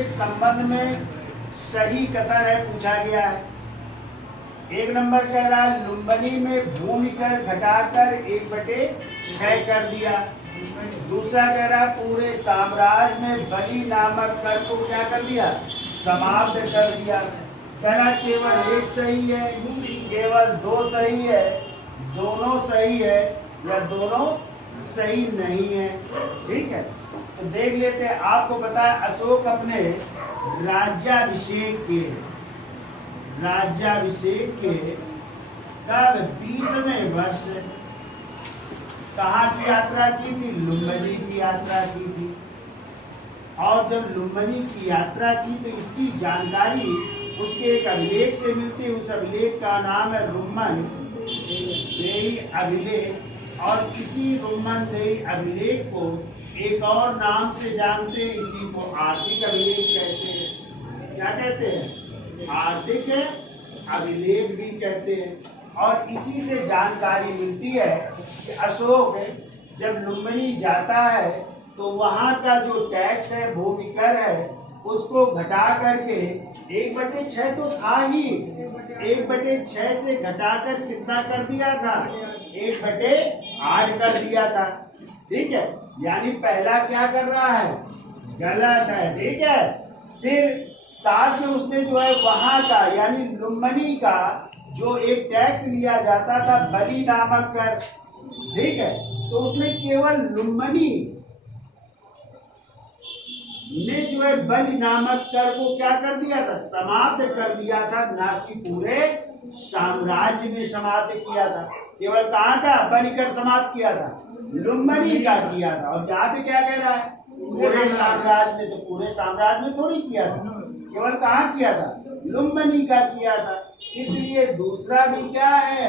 के संबंध में सही कथन है पूछा गया है। 1 नंबर कह रहा है लुम्बिनी में भूमि कर घटाकर 1/6 कर दिया। दूसरा कह रहा है पूरे साम्राज्य में बलि नामक कर को क्या कर दिया, समाप्त कर दिया। कहना केवल एक सही है, केवल 2 सही है, दोनों सही है या दोनों सही नहीं है। ठीक है, तो देख लेते हैं। आपको पता है अशोक अपने राज्याभिषेक के कब 20वें वर्ष कहाँ की यात्रा की थी, लुम्बिनी की यात्रा की थी। और जब लुम्बिनी की यात्रा की तो इसकी जानकारी उसके एक अभिलेख से मिलती है। उस अभिलेख का नाम है रुम्मन देई अभिलेख। और इसी रुम्मन देई अभिलेख को एक और नाम से जानते हैं, इसी को आर्थिक अभिलेख कहते हैं। क्या कहते हैं, आर्थिक अभिलेख भी कहते हैं। और इसी से जानकारी मिलती है कि अशोक जब लुम्बिनी जाता है तो वहाँ का जो टैक्स है, भूमि कर है, उसको घटा करके 1/6 तो था ही, 1/6 से घटाकर कितना कर दिया था, 1/8 कर दिया था। ठीक है, यानी पहला क्या कर रहा है, गलत है। ठीक है, फिर साथ में उसने जो है वहां का यानी लुम्बिनी का जो एक टैक्स लिया जाता था बलि नामक कर, ठीक है, तो उसने केवल लुम्बिनी ने जो है बलि नामक कर को क्या कर दिया था, समाप्त कर दिया था, ना कि पूरे साम्राज्य में समाप्त किया था। केवल कहाँ का बलि कर समाप्त किया था, लुम्बिनी का किया था। और यहाँ पे क्या कह रहा है, पूरे साम्राज्य में, तो पूरे साम्राज्य में थोड़ी किया था, केवल कहाँ किया था, लुम्बिनी का किया था। इसलिए दूसरा भी क्या है,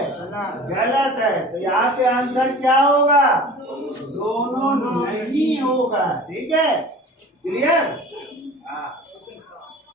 गलत है। तो यहाँ पे आंसर क्या होगा, दोनों नहीं होगा। ठीक है, क्लियर।